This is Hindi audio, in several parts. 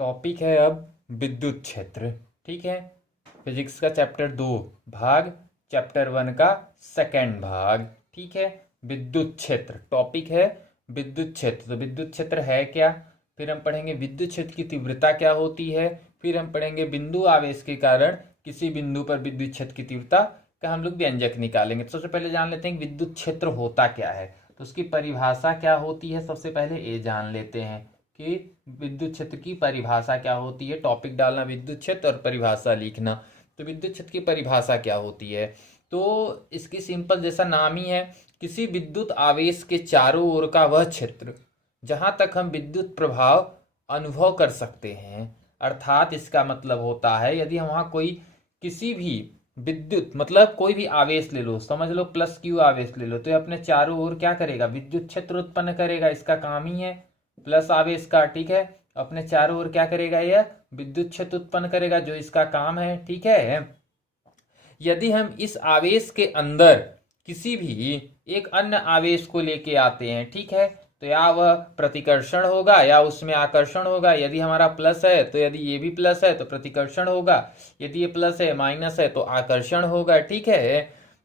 टॉपिक है अब विद्युत क्षेत्र। ठीक है, फिजिक्स का चैप्टर 2 भाग, चैप्टर 1 का सेकंड भाग। ठीक है, विद्युत क्षेत्र टॉपिक है। विद्युत क्षेत्र, तो विद्युत क्षेत्र है क्या, फिर हम पढ़ेंगे विद्युत क्षेत्र की तीव्रता क्या होती है, फिर हम पढ़ेंगे बिंदु आवेश के कारण किसी बिंदु पर विद्युत क्षेत्र की तीव्रता का हम लोग व्यंजक निकालेंगे। तो सबसे पहले जान लेते हैं कि विद्युत क्षेत्र होता क्या है, तो उसकी परिभाषा क्या होती है। सबसे पहले ये जान लेते हैं कि विद्युत क्षेत्र की परिभाषा क्या होती है। टॉपिक डालना विद्युत क्षेत्र और परिभाषा लिखना। तो विद्युत क्षेत्र की परिभाषा क्या होती है, तो इसकी सिंपल जैसा नाम ही है, किसी विद्युत आवेश के चारों ओर का वह क्षेत्र जहां तक हम विद्युत प्रभाव अनुभव कर सकते हैं। अर्थात इसका मतलब होता है यदि हम वहां कोई किसी भी विद्युत मतलब कोई भी आवेश ले लो, समझ लो प्लस क्यू आवेश ले लो, तो ये अपने चारों ओर क्या करेगा, विद्युत क्षेत्र उत्पन्न करेगा। इसका काम ही है प्लस आवेश का। ठीक है, अपने चारों ओर क्या करेगा, यह विद्युत क्षेत्र उत्पन्न करेगा, जो इसका काम है। ठीक है, यदि हम इस आवेश के अंदर किसी भी एक अन्य आवेश को लेके आते हैं, ठीक है, तो या वह प्रतिकर्षण होगा या उसमें आकर्षण होगा। यदि हमारा प्लस है तो यदि ये भी प्लस है तो प्रतिकर्षण होगा, यदि ये प्लस है माइनस है तो आकर्षण होगा। ठीक है,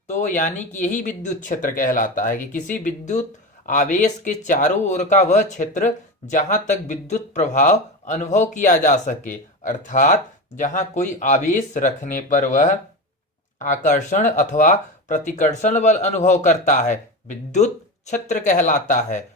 तो यानी कि यही विद्युत क्षेत्र कहलाता है कि किसी विद्युत आवेश के चारों ओर का वह क्षेत्र जहां तक विद्युत प्रभाव अनुभव किया जा सके, अर्थात जहां कोई आवेश रखने पर वह आकर्षण अथवा प्रतिकर्षण बल अनुभव करता है, विद्युत क्षेत्र कहलाता है।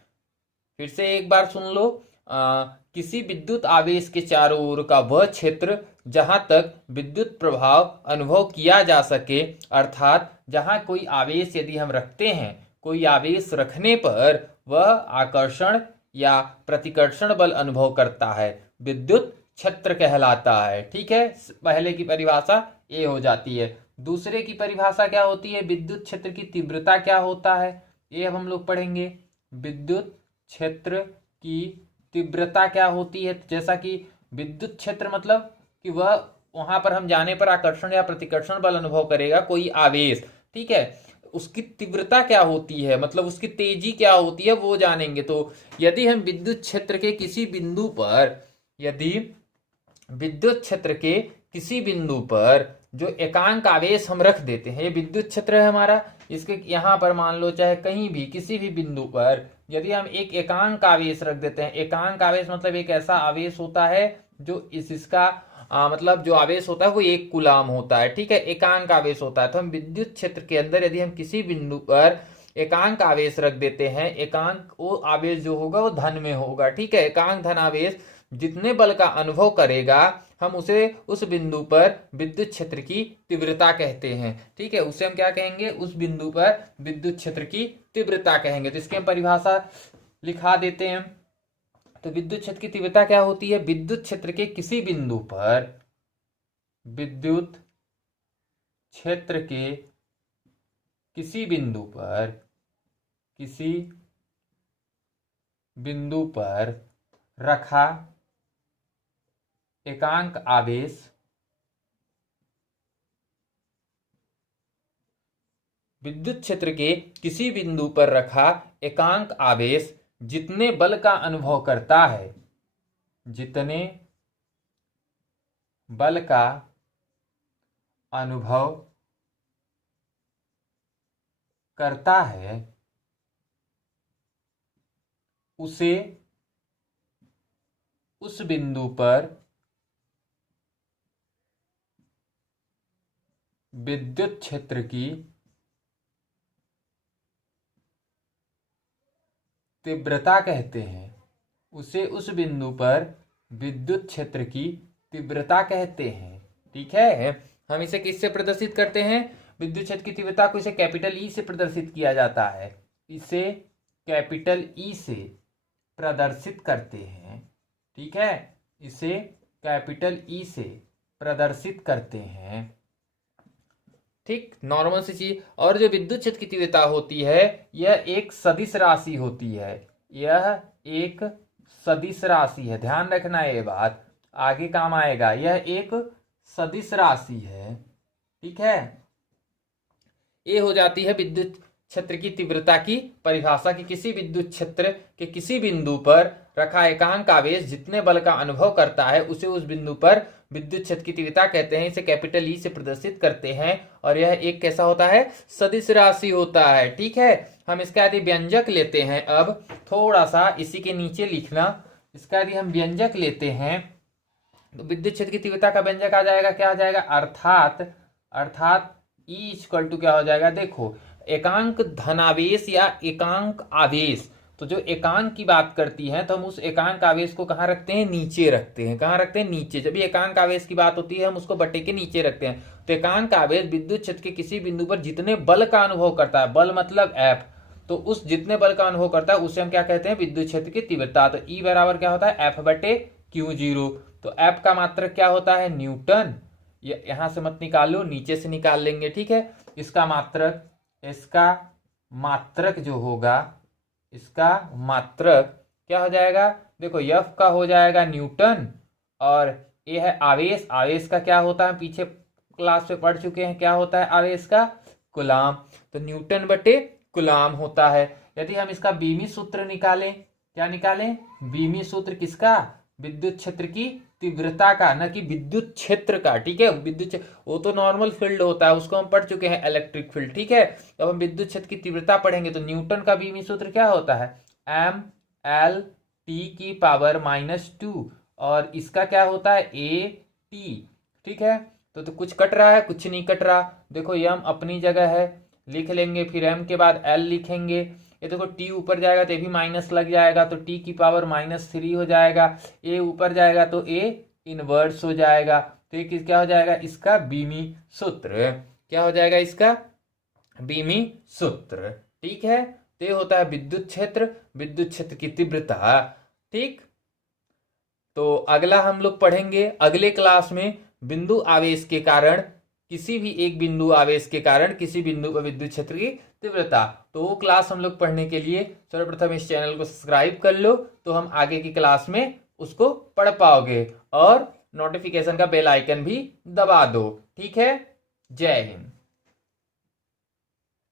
फिर से एक बार सुन लो, किसी विद्युत आवेश के चारों ओर का वह क्षेत्र जहां तक विद्युत प्रभाव अनुभव किया जा सके, अर्थात जहां कोई आवेश यदि हम रखते हैं, कोई आवेश रखने पर वह आकर्षण या प्रतिकर्षण बल अनुभव करता है, विद्युत क्षेत्र कहलाता है। ठीक है, पहले की परिभाषा ये हो जाती है। दूसरे की परिभाषा क्या होती है, विद्युत क्षेत्र की तीव्रता क्या होता है, ये अब हम लोग पढ़ेंगे। विद्युत क्षेत्र की तीव्रता क्या होती है, जैसा कि विद्युत क्षेत्र मतलब कि वह वहां पर हम जाने पर आकर्षण या प्रतिकर्षण बल अनुभव करेगा कोई आवेश। ठीक है, उसकी तीव्रता क्या होती है, मतलब उसकी तेजी क्या होती है, वो जानेंगे। तो यदि हम विद्युत क्षेत्र के किसी बिंदु पर, यदि विद्युत क्षेत्र के किसी बिंदु पर जो एकांक आवेश हम रख देते हैं, ये विद्युत क्षेत्र है हमारा, इसके यहाँ पर मान लो चाहे कहीं भी किसी भी बिंदु पर यदि हम एक एकांक आवेश रख देते हैं, एकांक आवेश मतलब एक ऐसा आवेश होता है जो इसका मतलब जो आवेश होता है वो 1 कूलाम होता है। ठीक है, एकांक आवेश होता है। तो हम विद्युत क्षेत्र के अंदर यदि हम किसी बिंदु पर एकांक आवेश रख देते हैं, एकांक वो आवेश जो होगा वो धन में होगा। ठीक है, एकांक धन आवेश जितने बल का अनुभव करेगा हम उसे उस बिंदु पर विद्युत क्षेत्र की तीव्रता कहते हैं। ठीक है, उसे हम क्या कहेंगे, उस बिंदु पर विद्युत क्षेत्र की तीव्रता कहेंगे। तो इसकी हम परिभाषा लिखा देते हैं। तो विद्युत क्षेत्र की तीव्रता क्या होती है, विद्युत क्षेत्र के किसी बिंदु पर, विद्युत क्षेत्र के किसी बिंदु पर, किसी बिंदु पर रखा एकांक आवेश विद्युत क्षेत्र के किसी बिंदु पर रखा एकांक आवेश जितने बल का अनुभव करता है, जितने बल का अनुभव करता है, उसे उस बिंदु पर विद्युत क्षेत्र की तीव्रता कहते हैं। उसे उस बिंदु पर विद्युत क्षेत्र की तीव्रता कहते हैं। ठीक है, हम इसे किससे प्रदर्शित करते हैं, विद्युत क्षेत्र की तीव्रता को इसे कैपिटल ई से प्रदर्शित किया जाता है, इसे कैपिटल ई से प्रदर्शित करते हैं। ठीक है, इसे कैपिटल ई से प्रदर्शित करते हैं। ठीक, नॉर्मल सी चीज। और जो विद्युत क्षेत्र की तीव्रता होती है यह एक सदिश राशि होती है, यह एक सदिश राशि है, ध्यान रखना ये बात, आगे काम आएगा। यह एक सदिश राशि है। ठीक है, ये हो जाती है विद्युत क्षेत्र की तीव्रता की परिभाषा की किसी विद्युत क्षेत्र के किसी बिंदु पर रखा एकांक आवेश जितने बल का अनुभव करता है उसे उस बिंदु पर विद्युत क्षेत्र की तीव्रता कहते हैं। इसे कैपिटल ई से प्रदर्शित करते हैं और यह एक कैसा होता है, सदिश राशि होता है। ठीक है, हम इसका यदि व्यंजक लेते हैं, अब थोड़ा सा इसी के नीचे लिखना, इसका यदि हम व्यंजक लेते हैं तो विद्युत क्षेत्र की तीव्रता का व्यंजक आ जाएगा, क्या आ जाएगा, अर्थात E इक्वल टू क्या हो जाएगा, देखो एकांक धनावेश या एकांक आवेश, तो जो एकांक की बात करती है तो हम उस एकांक आवेश को कहाँ रखते हैं, नीचे रखते हैं। कहाँ रखते हैं, नीचे। जब भी एकांक आवेश की बात होती है हम उसको बटे के नीचे रखते हैं। तो एकांक आवेश विद्युत क्षेत्र के किसी बिंदु पर जितने बल का अनुभव करता है, बल मतलब F, तो उस जितने बल का अनुभव करता है उसे हम क्या कहते हैं, विद्युत क्षेत्र की तीव्रता। तो E बराबर क्या होता है, F/Q0। तो F का मात्रक क्या होता है, न्यूटन। यहां से मत निकालो, नीचे से निकाल लेंगे। ठीक है, इसका मात्रक जो होगा, इसका मात्रक क्या हो जाएगा, देखो F का हो जाएगा न्यूटन और ये है आवेश। आवेश का क्या होता है, पीछे क्लास में पढ़ चुके हैं, क्या होता है आवेश का, कूलाम। तो न्यूटन बटे कूलाम होता है। यदि हम इसका बीमी सूत्र निकालें, क्या निकालें, बीमी सूत्र किसका, विद्युत क्षेत्र की तीव्रता का, न कि विद्युत क्षेत्र का। ठीक है, विद्युत वो तो नॉर्मल फील्ड होता है, उसको हम पढ़ चुके हैं, इलेक्ट्रिक फील्ड। ठीक है, तो हम विद्युत क्षेत्र की तीव्रता पढ़ेंगे तो न्यूटन का बीमी सूत्र क्या होता है, mL/T⁻², और इसका क्या होता है, AT। ठीक है, तो कुछ कट रहा है, कुछ नहीं कट रहा। देखो m अपनी जगह है, लिख लेंगे, फिर m के बाद l लिखेंगे। ये देखो t ऊपर जाएगा तो ये भी माइनस लग जाएगा, तो t⁻³ हो जाएगा। a ऊपर जाएगा तो a इनवर्स हो जाएगा। तो ये क्या हो जाएगा, इसका बीमी सूत्र। क्या हो जाएगा, इसका बीमी सूत्र। ठीक है, तो ये होता है विद्युत क्षेत्र की तीव्रता। ठीक, तो अगला हम लोग पढ़ेंगे अगले क्लास में बिंदु आवेश के कारण, किसी भी एक बिंदु आवेश के कारण किसी बिंदु पर विद्युत क्षेत्र की तीव्रता। तो वो क्लास हम लोग पढ़ने के लिए सर्वप्रथम इस चैनल को सब्सक्राइब कर लो, तो हम आगे की क्लास में उसको पढ़ पाओगे, और नोटिफिकेशन का बेल आइकन भी दबा दो। ठीक है, जय हिंद।